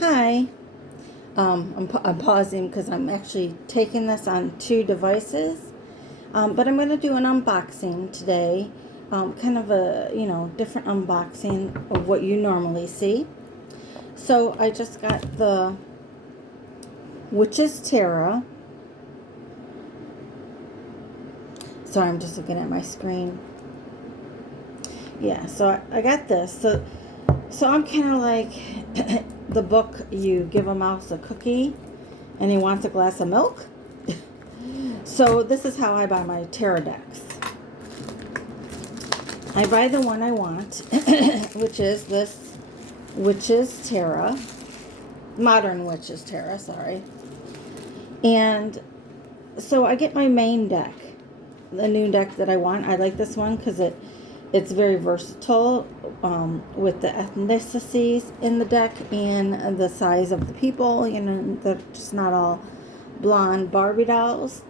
Hi. I'm pausing because I'm actually taking this on two devices. But I'm going to do an unboxing today. Kind of a, different unboxing of what you normally see. So I just got the Witch's Tarot. Sorry, I'm just looking at my screen. Yeah, so I got this. So I'm kind of like the book, you give a mouse a cookie and he wants a glass of milk. So this is how I buy my tarot decks. I buy the one I want, which is this Witch's Tarot. Modern Witch's Tarot, sorry. And so I get my main deck, the new deck that I want. I like this one because it's very versatile with the ethnicities in the deck and the size of the people. They're just not all blonde Barbie dolls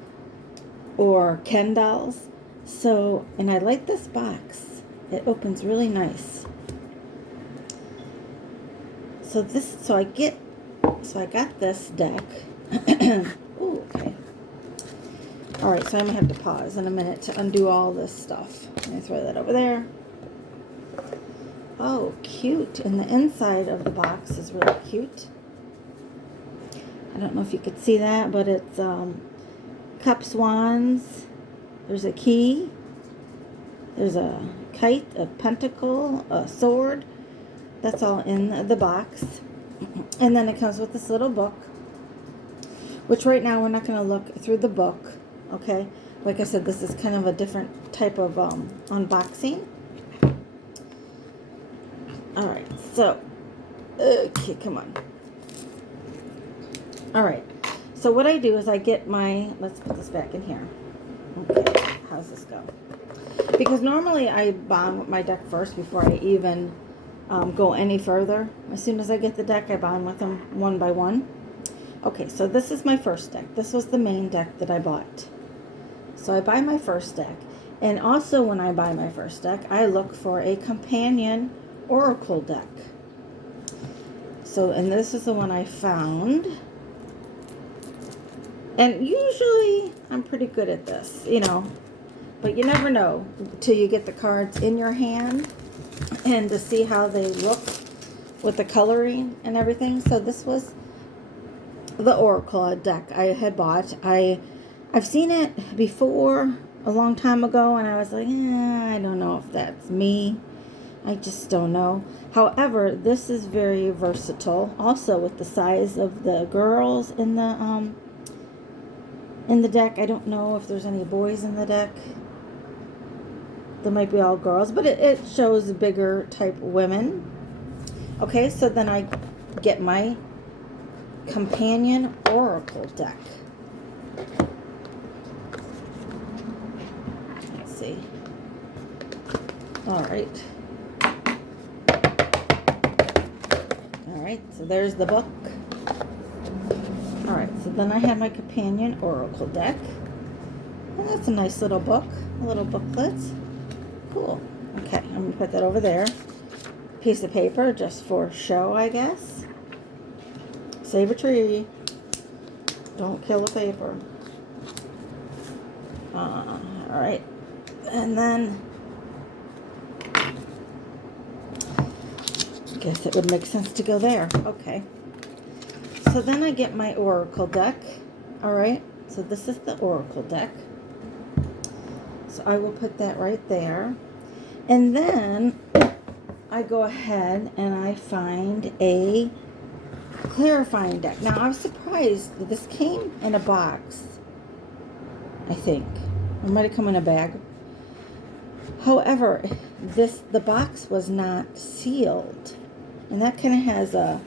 or Ken dolls. So, and I like this box. It opens really nice. So I got this deck. Ooh, okay. All right, so I'm gonna have to pause in a minute to undo all this stuff. Let me throw that over there. Oh, cute. And the inside of the box is really cute. I don't know if you could see that, but it's cups, wands. There's a key. There's a kite, a pentacle, a sword. That's all in the box. And then it comes with this little book, which right now we're not going to look through the book. Okay, like I said, this is kind of a different type of unboxing. All right, so okay, come on. All right, so what I do is I get let's put this back in here. Okay, how's this go? Because normally I bond with my deck first before I even go any further. As soon as I get the deck, I bond with them one by one. Okay, so this is my first deck. This was the main deck that I bought. So I buy my first deck. And also when I buy my first deck, I look for a companion oracle deck. So, and this is the one I found. And usually I'm pretty good at this, but you never know till you get the cards in your hand and to see how they look with the coloring and everything. So this was the oracle deck I had bought. I've seen it before a long time ago, and I was like, I don't know if that's me. I just don't know. However, this is very versatile. Also, with the size of the girls in the deck. I don't know if there's any boys in the deck. There might be all girls, but it shows bigger type women. Okay, so then I get my companion oracle deck. Let's see. All right. All right, so there's the book. All right, so then I have my companion oracle deck. And that's a nice little book, a little booklet. Cool. Okay, I'm going to put that over there. Piece of paper just for show, I guess. Save a tree. Don't kill a paper. All right. And then I guess it would make sense to go there. Okay. So then I get my oracle deck. All right. So this is the oracle deck. So I will put that right there. And then I go ahead and I find a clarifying deck. Now, I was surprised that this came in a box, I think. It might have come in a bag. However, the box was not sealed. And that kind of has a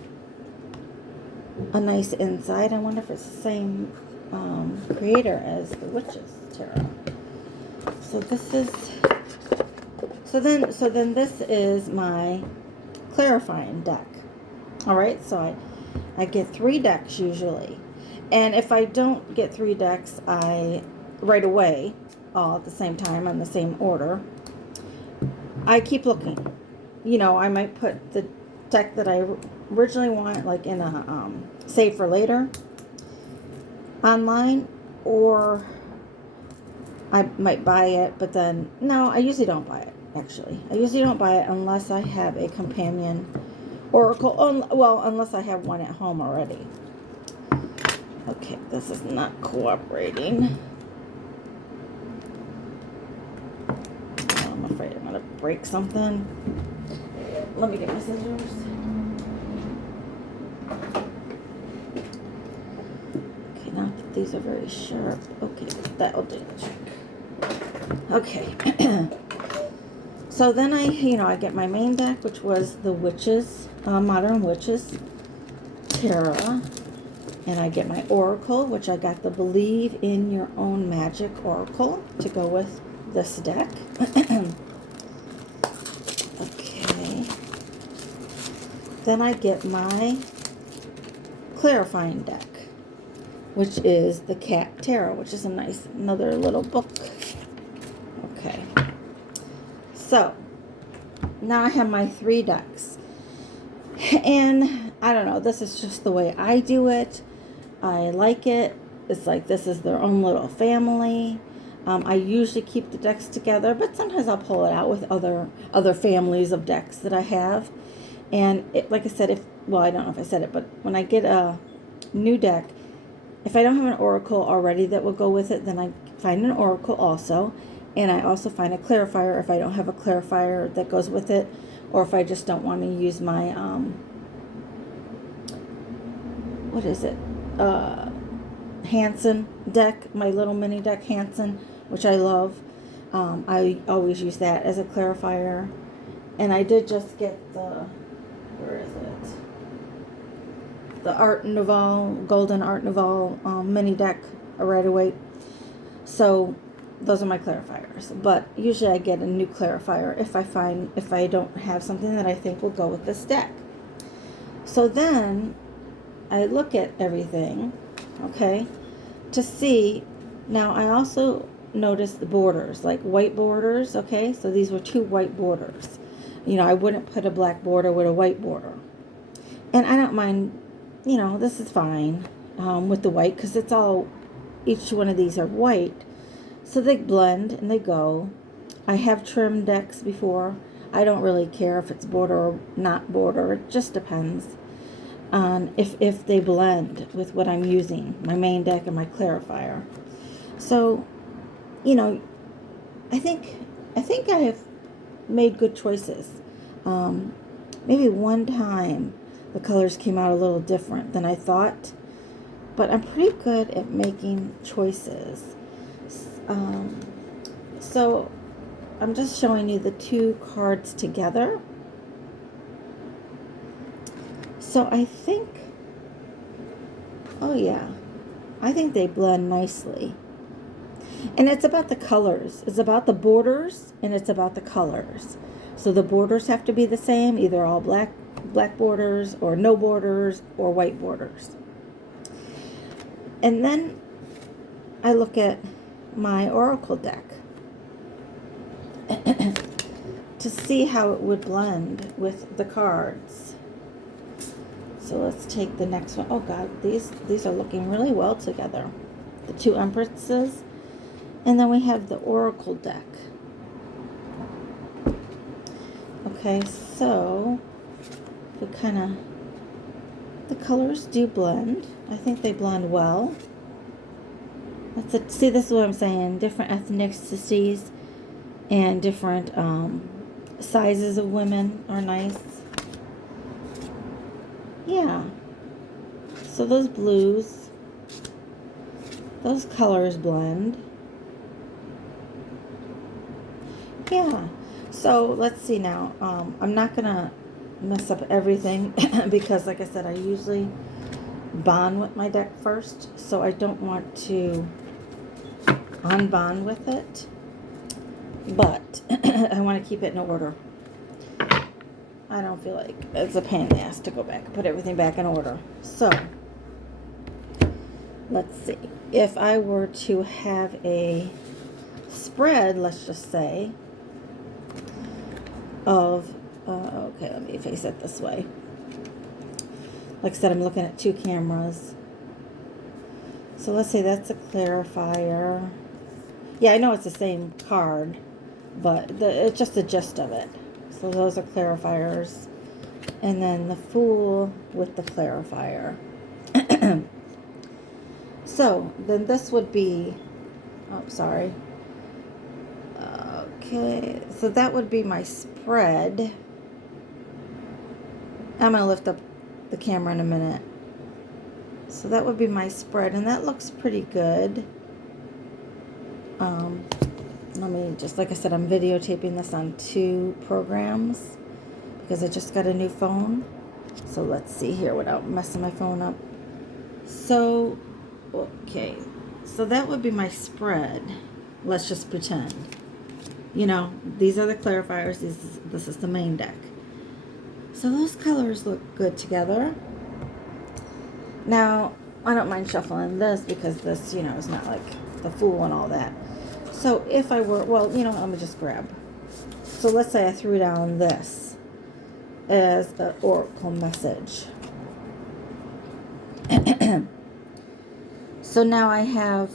nice inside. I wonder if it's the same creator as the Witch's Tarot. So this is... So then this is my clarifying deck. All right, so I get 3 decks usually. And if I don't get 3 decks, I right away, all at the same time, in the same order, I keep looking. I might put the deck that I originally want, like in a save for later online, or I might buy it, but then, no, I usually don't buy it, actually. I usually don't buy it unless I have a companion oracle, well, unless I have one at home already. Okay, this is not cooperating. I'm afraid I'm going to break something. Let me get my scissors. Okay, not that these are very sharp. Okay, that'll do the trick. Okay. So then I get my main deck, which was the Witches, Modern Witches Tarot. And I get my Oracle, which I got the Believe in Your Own Magic Oracle to go with this deck. Okay. Then I get my Clarifying deck, which is the Cat Tarot, which is a nice, another little book. Okay. So, now I have my 3 decks. And I don't know, this is just the way I do it. I like it. It's like this is their own little family. I usually keep the decks together, but sometimes I'll pull it out with other families of decks that I have. And like I said, I don't know if I said it, but when I get a new deck, if I don't have an oracle already that will go with it, then I find an oracle also. And I also find a clarifier if I don't have a clarifier that goes with it, or if I just don't want to use my, what is it? Hansen deck, my little mini deck Hansen, which I love. I always use that as a clarifier. And I did just get where is it? The Art Nouveau, Golden Art Nouveau mini deck right away. So those are my clarifiers. But usually I get a new clarifier if I don't have something that I think will go with this deck. So then I look at everything, okay, to see. Now I also noticed the borders, like white borders, okay, so these were 2 white borders. I wouldn't put a black border with a white border. And I don't mind, this is fine with the white, because it's all, each one of these are white. So they blend and they go. I have trimmed decks before. I don't really care if it's border or not border. It just depends on if they blend with what I'm using, my main deck and my clarifier. So, I think I have made good choices. Maybe one time the colors came out a little different than I thought, but I'm pretty good at making choices. So I'm just showing you the 2 cards together. So I think, I think they blend nicely. And it's about the colors. It's about the borders, and it's about the colors. So the borders have to be the same, either all black borders, or no borders, or white borders. And then I look at my oracle deck to see how it would blend with the cards. So let's take the next one. Oh God, these are looking really well together. The 2 empresses. And then we have the oracle deck. Okay, so we the colors do blend. I think they blend well. See, this is what I'm saying. Different ethnicities and different sizes of women are nice. Yeah. So those blues, those colors blend. Yeah. So let's see now. I'm not going to mess up everything because, like I said, I usually bond with my deck first. So I don't want to unbond with it. But I want to keep it in order. I don't feel like it's a pain in the ass to go back and put everything back in order. So let's see. If I were to have a spread, let's just say, of, okay, let me see if I set this way. Like I said, I'm looking at 2 cameras. So let's say that's a clarifier. Yeah, I know it's the same card, but it's just the gist of it. So those are clarifiers. And then the Fool with the clarifier. So then this would be, oh, sorry. Okay, so that would be my spread. I'm going to lift up the camera in a minute. So that would be my spread, and that looks pretty good. Let me just, like I said, I'm videotaping this on 2 programs because I just got a new phone. So let's see here without messing my phone up. So, okay, so that would be my spread. Let's just pretend. You know, these are the clarifiers. This is the main deck. So those colors look good together. Now, I don't mind shuffling this because this, you know, is not like the Fool and all that. So if I were, well, you know, I'm going to just grab. So let's say I threw down this as an oracle message. So now I have,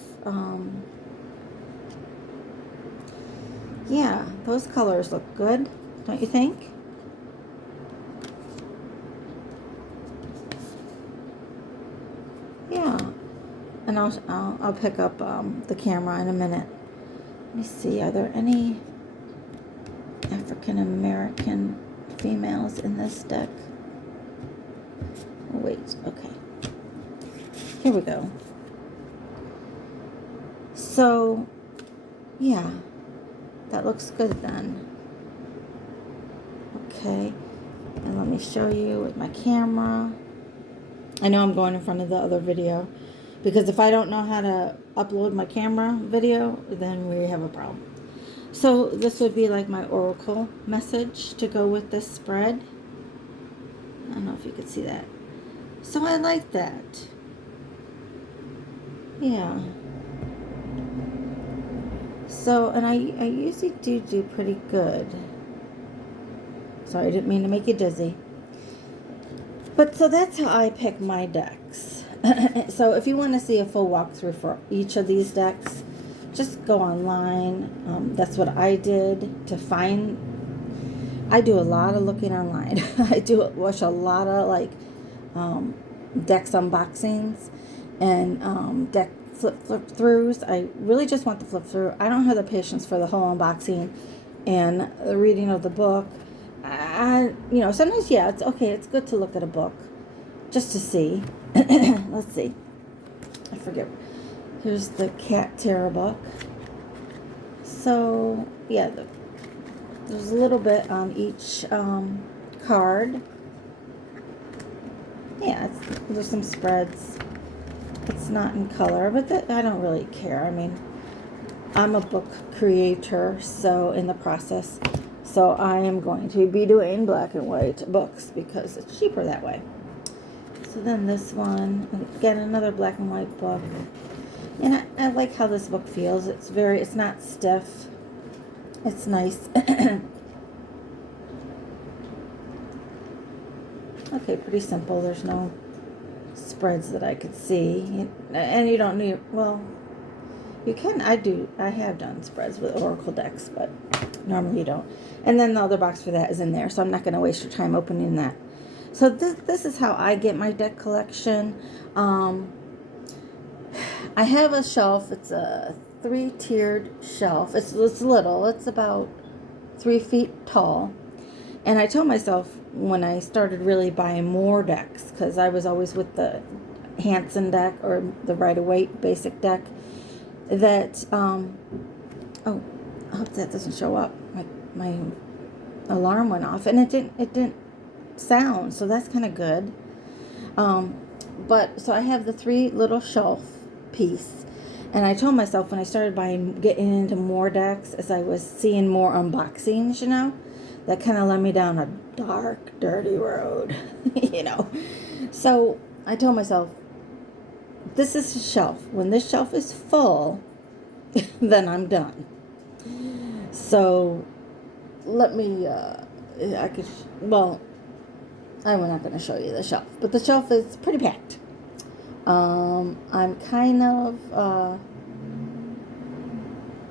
yeah, those colors look good, don't you think? Yeah, and I'll pick up the camera in a minute. Let me see, are there any African American females in this deck? Oh, wait, okay. Here we go. So, yeah, that looks good then. Okay, and let me show you with my camera. I know I'm going in front of the other video because if I don't know how to upload my camera video, then we have a problem. So this would be like my oracle message to go with this spread. I don't know if you could see that. So I like that. Yeah. So, and I usually do pretty good. Sorry, I didn't mean to make you dizzy. But so that's how I pick my decks. So if you want to see a full walkthrough for each of these decks, just go online. That's what I did to find. I do a lot of looking online. I watch a lot of like decks unboxings and deck flip throughs. I really just want the flip through. I don't have the patience for the whole unboxing and the reading of the book. You know, sometimes, yeah, it's okay. It's good to look at a book just to see. Let's see. I forget. Here's the Cat Tarot book. So, yeah, there's a little bit on each card. Yeah, there's some spreads. It's not in color, but I don't really care. I mean, I'm a book creator, so in the process. So I am going to be doing black and white books because it's cheaper that way. So then this one, again, another black and white book. And I like how this book feels. It's not stiff. It's nice. Okay, pretty simple. There's no spreads that I could see. And you don't need, well, you can, I have done spreads with oracle decks, but normally you don't. And then the other box for that is in there, so I'm not going to waste your time opening that. So this is how I get my deck collection. I have a shelf. It's a 3-tiered shelf. It's little. It's about 3 feet tall. And I told myself when I started really buying more decks, because I was always with the Hanson deck or the Rider-Waite basic deck, that oh, I hope that doesn't show up. My alarm went off, and it didn't sound, so that's kind of good. But so I have the 3 little shelf piece, and I told myself when I started getting into more decks, as I was seeing more unboxings, you know, that kind of led me down a dark, dirty road, you know. So I told myself, this is a shelf. When this shelf is full, then I'm done. So let me, I'm not going to show you the shelf, but the shelf is pretty packed. I'm kind of,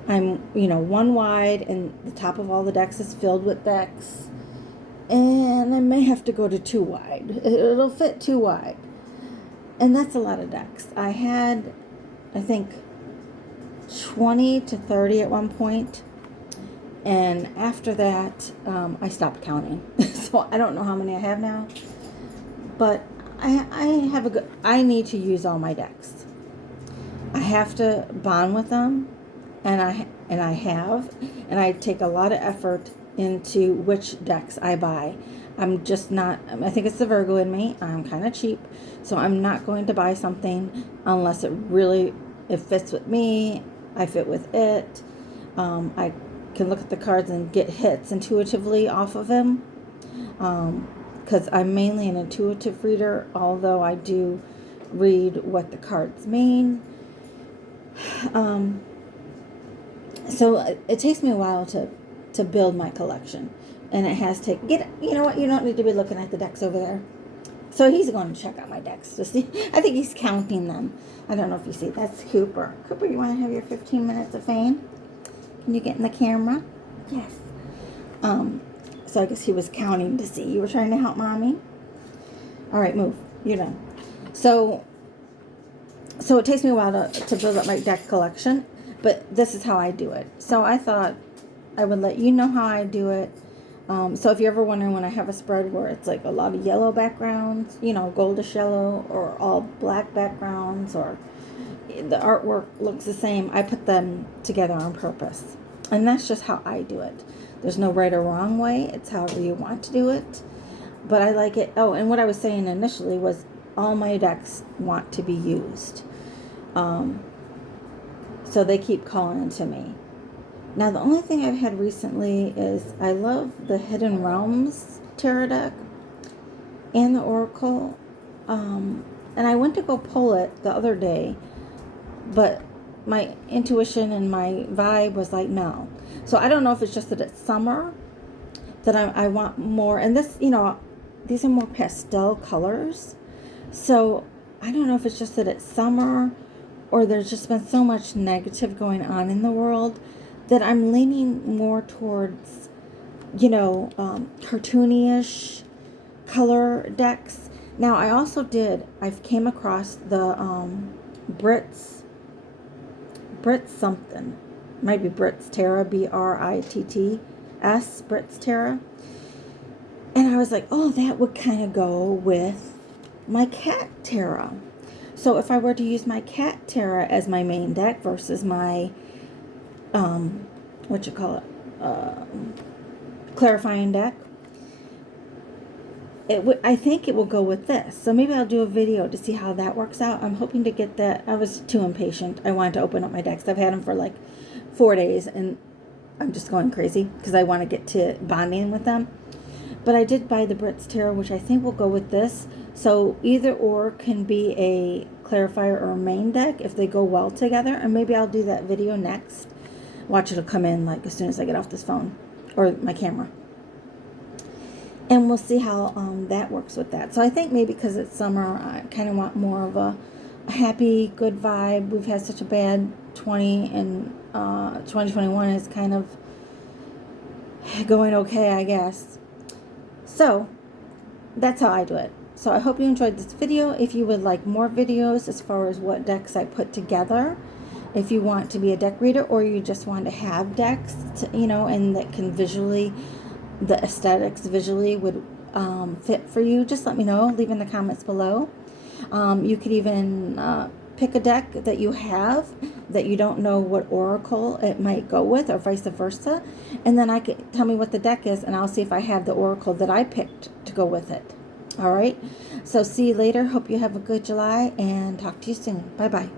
I'm, one wide, and the top of all the decks is filled with decks. And I may have to go to 2 wide. It'll fit 2 wide. And that's a lot of decks. I had, I think, 20 to 30 at one point. And after that, I stopped counting. So I don't know how many I have now. But I need to use all my decks. I have to bond with them. And I have. And I take a lot of effort into which decks I buy. I'm just not, I think it's the Virgo in me. I'm kind of cheap. So I'm not going to buy something unless it fits with me. I fit with it. I can look at the cards and get hits intuitively off of them. Because I'm mainly an intuitive reader, although I do read what the cards mean. So it takes me a while to build my collection, and it has taken. You know what? You don't need to be looking at the decks over there. So he's going to check out my decks to see. I think he's counting them. I don't know if you see. That's Cooper. Cooper, you want to have your 15 minutes of fame? Can you get in the camera? Yes. So I guess he was counting to see. You were trying to help mommy. All right, move. You're done. So it takes me a while to build up my deck collection, but this is how I do it. So I thought I would let you know how I do it. So if you're ever wondering, when I have a spread where it's like a lot of yellow backgrounds, goldish yellow, or all black backgrounds, or the artwork looks the same, I put them together on purpose. And that's just how I do it. There's no right or wrong way. It's however you want to do it. But I like it. Oh, and what I was saying initially was all my decks want to be used. So they keep calling to me. Now, the only thing I've had recently is I love the Hidden Realms tarot deck and the Oracle. And I went to go pull it the other day, but my intuition and my vibe was like, no. So I don't know if it's just that it's summer, that I want more. And this, these are more pastel colors. So I don't know if it's just that it's summer, or there's just been so much negative going on in the world, that I'm leaning more towards, cartoony-ish color decks. Now, I've came across the Brits something. Might be Brits Tarot, Britts, Brits Tarot. And I was like, oh, that would kind of go with my cat tarot. So if I were to use my cat tarot as my main deck versus my clarifying deck, I think it will go with this. So maybe I'll do a video to see how that works out. I'm hoping to get that. I was too impatient. I wanted to open up my decks. I've had them for like 4 days, and I'm just going crazy because I want to get to bonding with them. But I did buy the Brits Tarot, which I think will go with this. So either or can be a clarifier or a main deck if they go well together. And maybe I'll do that video next. Watch, it'll come in like as soon as I get off this phone or my camera. And we'll see how that works with that. So I think maybe because it's summer, I kind of want more of a happy, good vibe. We've had such a bad 2021 is kind of going okay, I guess. So that's how I do it. So I hope you enjoyed this video. If you would like more videos as far as what decks I put together, if you want to be a deck reader, or you just want to have decks, and that can visually, the aesthetics visually would fit for you, just let me know. Leave in the comments below. You could even pick a deck that you have that you don't know what oracle it might go with, or vice versa, and then tell me what the deck is, and I'll see if I have the oracle that I picked to go with it. All right, so see you later. Hope you have a good July, and talk to you soon. Bye bye.